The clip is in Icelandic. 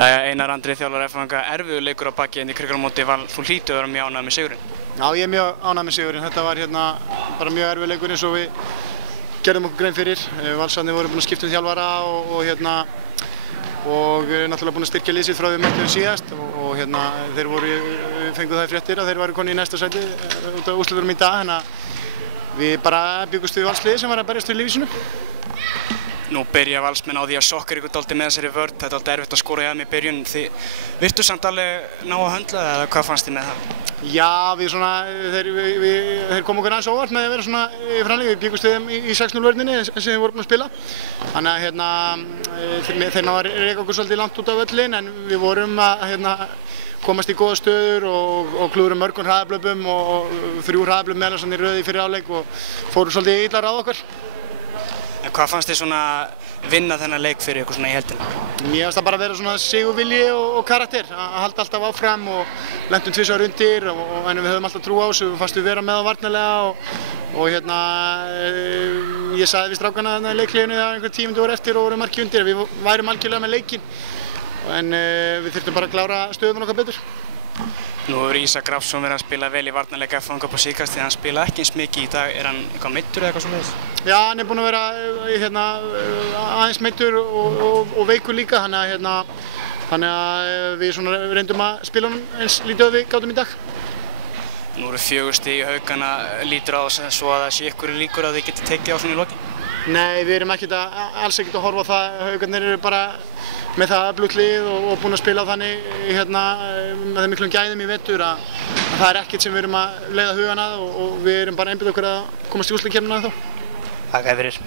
Einar Andri, þjálfari F-fanga, erfiður leikur á baki en í Krikanum móti Val, þú hlýtur að vera mjög ánægður með sigurinn. Já, ég er mjög ánægður með sigurinn. Þetta var bara mjög erfiður leikur eins og við gerðum okkur grein fyrir. Valsarnir voru búin að skipta þjálfara og náttúrulega búin að styrkja liðið sitt frá því við mættum síðast og þeir fengu það í fréttir að þeir væru konið í næsta sæti út af úrslitunum í dag, þannig að við bara byggumst við Valsliðið sem var að berjast við lífi sínu. Nú byrja Valsmenn á því að sokkar ykkur dálítið með þessari vörn, þetta er dálítið erfitt að skora hjá þeim í byrjun. Þið virtu samt alveg ná að höndla það, eða hvað fannst þið með það? Já, þeir komu okkur aðeins óvart með að vera svona í framleik. Við byggumst við þeim í 6-0 vörninni sem þeir voru búin að spila. Þannig að þeir náðu að reka okkur svolítið langt út af völlinn, en við vorum að komast í góða stöður og klúðurum mörgum hraðablöpum og 3 hraðablöp meðal í röð í fyrri hálfleik og fóru svolítið illa ráð okkar. En hvað fannst þið svona vinna þennan leik fyrir ykkur svona í heildina? Mér fannst það bara vera svona sigurvilji og karakter, að halda alltaf áfram og lentum tvisvar undir en við höfum alltaf trú á þessu, fannst við vera með á varnarlega og ég sagði við strákana þarna í leikhléinu það einhver 10 mínútur eftir og vorum marki undir, við værum algjörlega með leikinn en við þurftum bara að klára stöðuna okkar betur. Nú hefur Ísak Rafnsson verið að spila vel í varnarleik F-fanga upp á síðkastið, hann spilaði ekki eins mikið í dag, er hann eitthvað meiddur eða eitthvað svoleiðis? Já, hann er búinn að vera aðeins meiddur og veikur líka, þannig að við reyndum að spila honum eins lítið og við gátum í dag. Nú eru 4 stig í Haukana, lítur á þess svo að það sé ykkur líkur að þið geti tekið á svona í lokin? Nei, við erum alls ekkert að horfa á það, Haukarnir eru bara með það öflugt lið og búin að spila þannig með þeim miklum gæðum í vetur að það er ekkert sem við erum að leiða hugan að og við erum bara einbeitt okkur að komast í úrslitakeppnina ennþá. Takk fyrir.